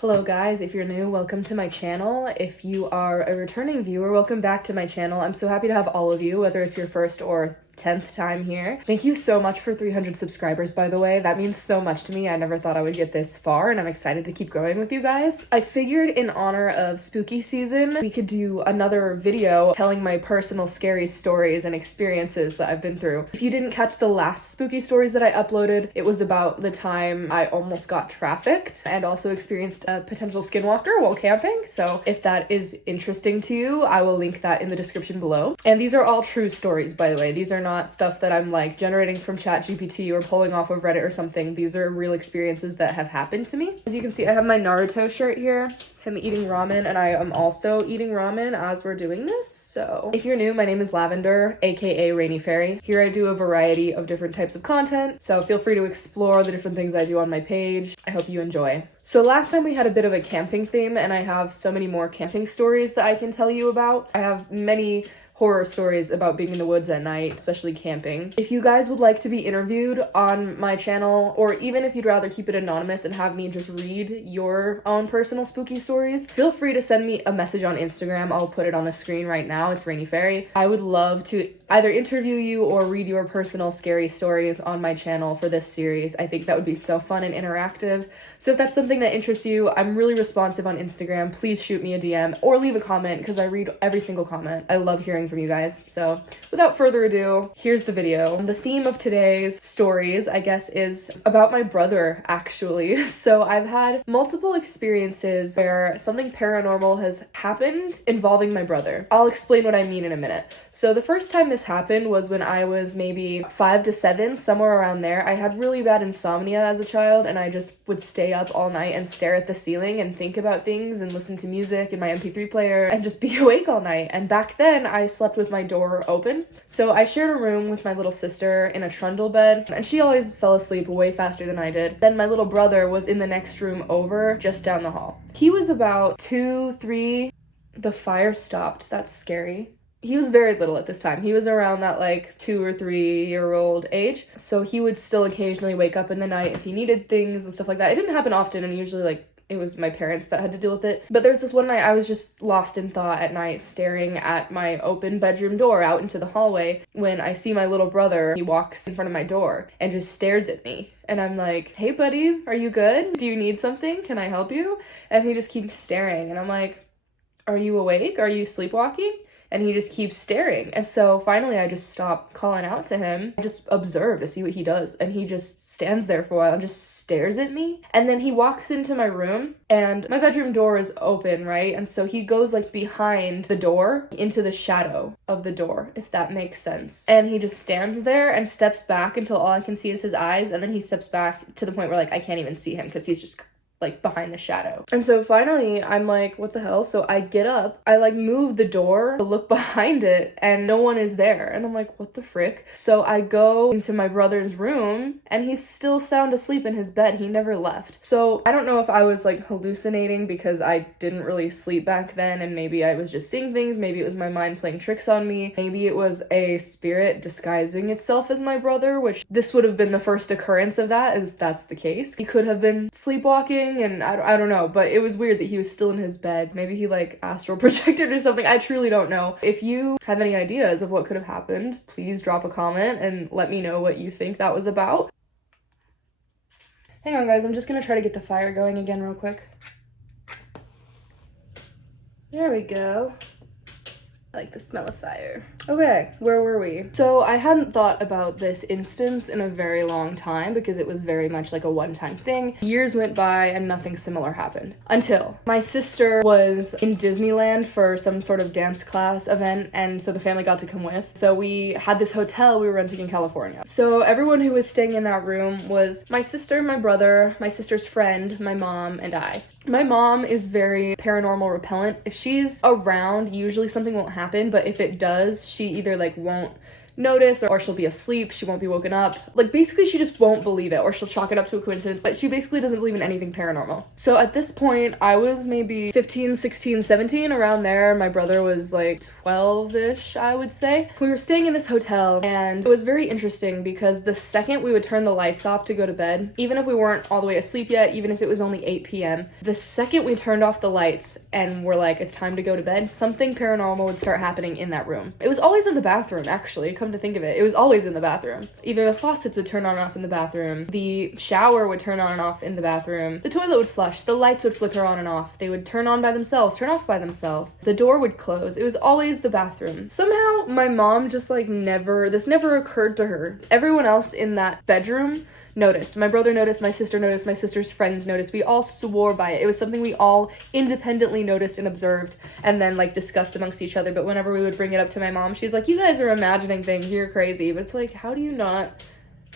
Hello guys, if you're new, welcome to my channel. If you are a returning viewer, welcome back to my channel. I'm so happy to have all of you, whether it's your first or 10th time here. Thank you so much for 300 subscribers, by the way. That means so much to me. I never thought I would get this far, and I'm excited to keep going with you guys. I figured in honor of spooky season, we could do another video telling my personal scary stories and experiences that I've been through. If you didn't catch the last spooky stories that I uploaded, it was about the time I almost got trafficked and also experienced a potential skinwalker while camping. So if that is interesting to you, I will link that in the description below. And these are all true stories, by the way. These are not stuff that I'm like generating from ChatGPT or pulling off of Reddit or something. These are real experiences that have happened to me. As you can see, I have my Naruto shirt here, him eating ramen, and I am also eating ramen as we're doing this. So if you're new, my name is Lavender, aka Rainy Fairy. Here I do a variety of different types of content, so feel free to explore the different things I do on my page. I hope you enjoy. So last time we had a bit of a camping theme, and I have so many more camping stories that I can tell you about. I have many horror stories about being in the woods at night, especially camping. If you guys would like to be interviewed on my channel, or even if you'd rather keep it anonymous and have me just read your own personal spooky stories, feel free to send me a message on Instagram. I'll put it on the screen right now. It's Rainy Fairy. I would love to either interview you or read your personal scary stories on my channel for this series. I think that would be so fun and interactive. So if that's something that interests you, I'm really responsive on Instagram. Please shoot me a DM or leave a comment because I read every single comment. I love hearing from you guys. So without further ado, here's the video. The theme of today's stories, I guess, is about my brother, actually. So I've had multiple experiences where something paranormal has happened involving my brother. I'll explain what I mean in a minute. So the first time this happened was when I was maybe 5 to 7, somewhere around there. I had really bad insomnia as a child, and I just would stay up all night and stare at the ceiling and think about things and listen to music in my MP3 player and just be awake all night. And back then I slept with my door open. So I shared a room with my little sister in a trundle bed, and she always fell asleep way faster than I did. Then my little brother was in the next room over, just down the hall. He was about 2, 3. The fire stopped. That's scary. He was very little at this time. He was around that like 2 or 3 year old age. So he would still occasionally wake up in the night if he needed things and stuff like that. It didn't happen often, and usually like it was my parents that had to deal with it. But there's this one night I was just lost in thought at night, staring at my open bedroom door out into the hallway, when I see my little brother. He walks in front of my door and just stares at me. And I'm like, hey buddy, are you good? Do you need something? Can I help you? And he just keeps staring. And I'm like, are you awake? Are you sleepwalking? And he just keeps staring. And so finally I just stopped calling out to him. I just observe to see what he does. And he just stands there for a while and just stares at me. And then he walks into my room, and my bedroom door is open, right? And so he goes like behind the door into the shadow of the door, if that makes sense. And he just stands there and steps back until all I can see is his eyes. And then he steps back to the point where like I can't even see him because he's just like behind the shadow. And so finally I'm like, what the hell? So I get up, I like move the door to look behind it, and no one is there. And I'm like, what the frick? So I go into my brother's room, and he's still sound asleep in his bed. He never left. So I don't know if I was like hallucinating because I didn't really sleep back then, and maybe I was just seeing things. Maybe it was my mind playing tricks on me. Maybe it was a spirit disguising itself as my brother, which this would have been the first occurrence of that, if that's the case. He could have been sleepwalking, and I don't know, but it was weird that he was still in his bed. Maybe he like astral projected or something. I truly don't know. If you have any ideas of what could have happened, please drop a comment and let me know what you think that was about. Hang on guys, I'm just gonna try to get the fire going again real quick. There we go. I like the smell of fire. Okay, where were we? So I hadn't thought about this instance in a very long time because it was very much like a one-time thing. Years went by and nothing similar happened. Until my sister was in Disneyland for some sort of dance class event, and so the family got to come with. So we had this hotel we were renting in California. So everyone who was staying in that room was my sister, my brother, my sister's friend, my mom, and I. My mom is very paranormal repellent. If she's around, usually something won't happen, but if it does, she either like won't notice, or she'll be asleep, she won't be woken up. Like, basically she just won't believe it, or she'll chalk it up to a coincidence. But she basically doesn't believe in anything paranormal. So at this point, I was maybe 15, 16, 17, around there. My brother was like 12-ish, I would say. We were staying in this hotel, and it was very interesting because the second we would turn the lights off to go to bed, even if we weren't all the way asleep yet, even if it was only 8 p.m., the second we turned off the lights and we're like, it's time to go to bed, something paranormal would start happening in that room. It was always in the bathroom, actually, come to think of it. It was always in the bathroom. Either the faucets would turn on and off in the bathroom, the shower would turn on and off in the bathroom, the toilet would flush, the lights would flicker on and off, they would turn on by themselves, turn off by themselves, the door would close. It was always the bathroom. Somehow my mom just like this never occurred to her. Everyone else in that bedroom noticed. My brother noticed, my sister noticed, my sister's friends noticed. We all swore by it. It was something we all independently noticed and observed and then like discussed amongst each other. But whenever we would bring it up to my mom, she's like, you guys are imagining things, you're crazy. But it's like, how do you not?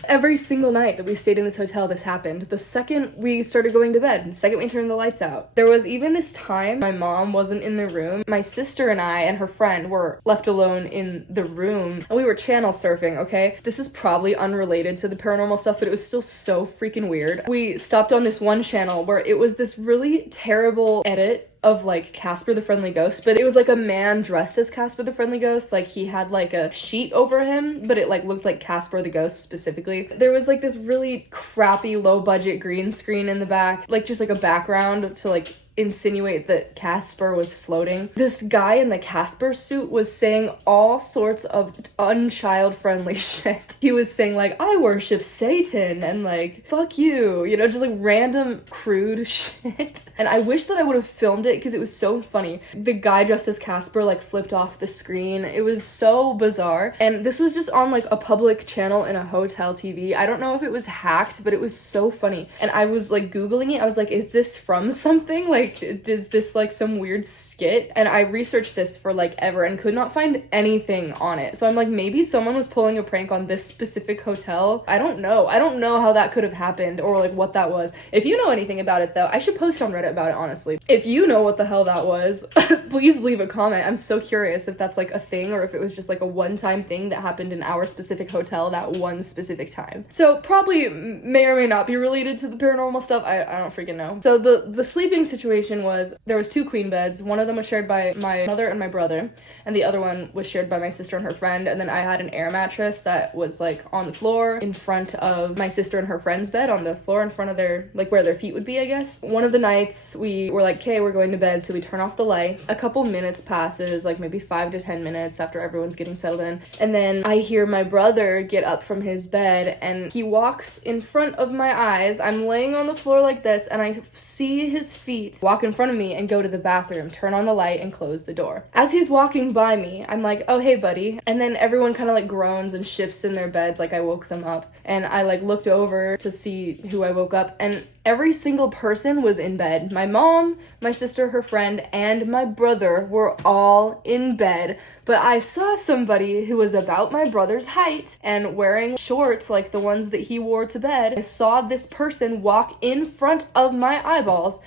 Every single night that we stayed in this hotel, this happened. The second we started going to bed, the second we turned the lights out. There was even this time my mom wasn't in the room. My sister and I and her friend were left alone in the room, and we were channel surfing, okay? This is probably unrelated to the paranormal stuff, but it was still so freaking weird. We stopped on this one channel where it was this really terrible edit of like Casper the Friendly Ghost, but it was like a man dressed as Casper the Friendly Ghost. Like he had like a sheet over him, but it like looked like Casper the Ghost specifically. There was like this really crappy low budget green screen in the back, like just like a background to like insinuate that Casper was floating. This guy in the Casper suit was saying all sorts of unchild-friendly shit. He was saying like, I worship Satan, and like, fuck you, you know, just like random crude shit. And I wish that I would have filmed it because it was so funny. The guy dressed as Casper like flipped off the screen. It was so bizarre. And this was just on like a public channel in a hotel TV. I don't know if it was hacked, but it was so funny. And I was like Googling it. I was like, is this from something? Like, is this like some weird skit? And I researched this for like ever and could not find anything on it. So I'm like, maybe someone was pulling a prank on this specific hotel. I don't know how that could have happened or like what that was. If you know anything about it though, I should post on Reddit about it, honestly. If you know what the hell that was, please leave a comment. I'm so curious if that's like a thing or if it was just like a one-time thing that happened in our specific hotel that one specific time. So probably may or may not be related to the paranormal stuff. I don't freaking know. So the sleeping situation was there was 2 queen beds. One of them was shared by my mother and my brother, and the other one was shared by my sister and her friend. And then I had an air mattress that was like on the floor in front of my sister and her friend's bed, on the floor in front of their, like where their feet would be, I guess. One of the nights we were like, okay, we're going to bed, so we turn off the lights. A couple minutes passes, like maybe 5 to 10 minutes after everyone's getting settled in, and then I hear my brother get up from his bed and he walks in front of my eyes. I'm laying on the floor like this and I see his feet walk in front of me and go to the bathroom, turn on the light, and close the door. As he's walking by me, I'm like, oh, hey, buddy. And then everyone kind of like groans and shifts in their beds like I woke them up. And I like looked over to see who I woke up, and every single person was in bed. My mom, my sister, her friend, and my brother were all in bed. But I saw somebody who was about my brother's height and wearing shorts like the ones that he wore to bed. I saw this person walk in front of my eyeballs,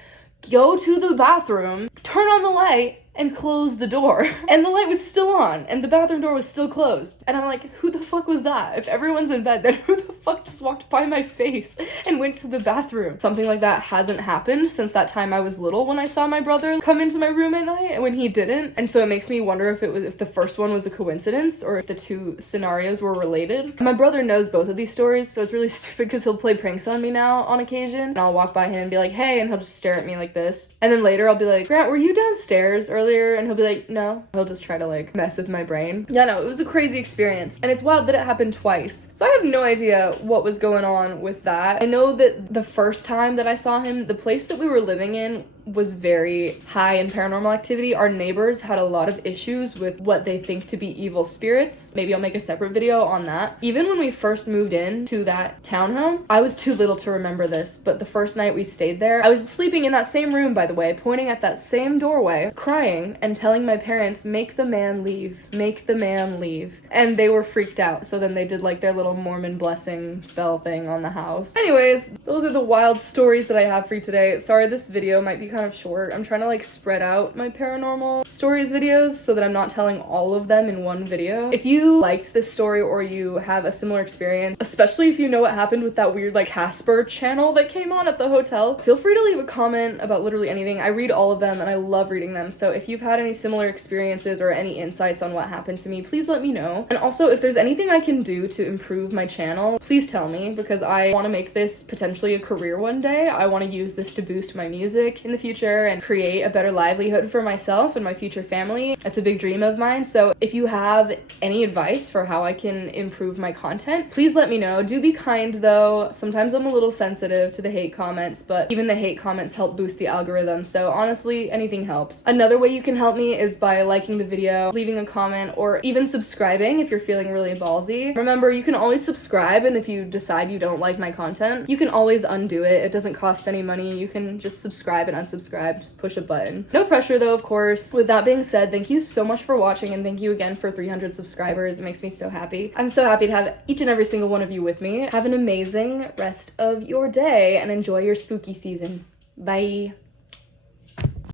go to the bathroom, turn on the light, and close the door. And the light was still on, and the bathroom door was still closed. And I'm like, who the fuck was that? If everyone's in bed, then who the fuck just walked by my face and went to the bathroom? Something like that hasn't happened since that time I was little when I saw my brother come into my room at night and when he didn't. And so it makes me wonder if the first one was a coincidence or if the 2 scenarios were related. My brother knows both of these stories, so it's really stupid because he'll play pranks on me now on occasion. And I'll walk by him and be like, hey, and he'll just stare at me like this. And then later I'll be like, Grant, were you downstairs earlier? And he'll be like, no. He'll just try to like mess with my brain. Yeah, no, it was a crazy experience. And it's wild that it happened twice. So I have no idea what was going on with that. I know that the first time that I saw him, the place that we were living in was very high in paranormal activity. Our neighbors had a lot of issues with what they think to be evil spirits. Maybe I'll make a separate video on that. Even when we first moved in to that townhome, I was too little to remember this, but the first night we stayed there, I was sleeping in that same room, by the way, pointing at that same doorway, crying and telling my parents, make the man leave, make the man leave. And they were freaked out. So then they did like their little Mormon blessing spell thing on the house. Anyways, those are the wild stories that I have for you today. Sorry, this video might be kind of short. I'm trying to like spread out my paranormal stories videos so that I'm not telling all of them in one video. If you liked this story or you have a similar experience, especially if you know what happened with that weird like Casper channel that came on at the hotel, feel free to leave a comment about literally anything. I read all of them and I love reading them. So if you've had any similar experiences or any insights on what happened to me, please let me know. And also, if there's anything I can do to improve my channel, please tell me, because I want to make this potentially a career one day. I want to use this to boost my music in the future and create a better livelihood for myself and my future family. It's a big dream of mine. So if you have any advice for how I can improve my content, please let me know. Do be kind though. Sometimes I'm a little sensitive to the hate comments, but even the hate comments help boost the algorithm. So honestly, anything helps. Another way you can help me is by liking the video, leaving a comment, or even subscribing if you're feeling really ballsy. Remember, you can always subscribe, and if you decide you don't like my content, you can always undo it. It doesn't cost any money. You can just subscribe and unsubscribe, just push a button. No pressure though, of course. With that being said, thank you so much for watching, and thank you again for 300 subscribers. It makes me so happy. I'm so happy to have each and every single one of you with me. Have an amazing rest of your day and enjoy your spooky season. Bye.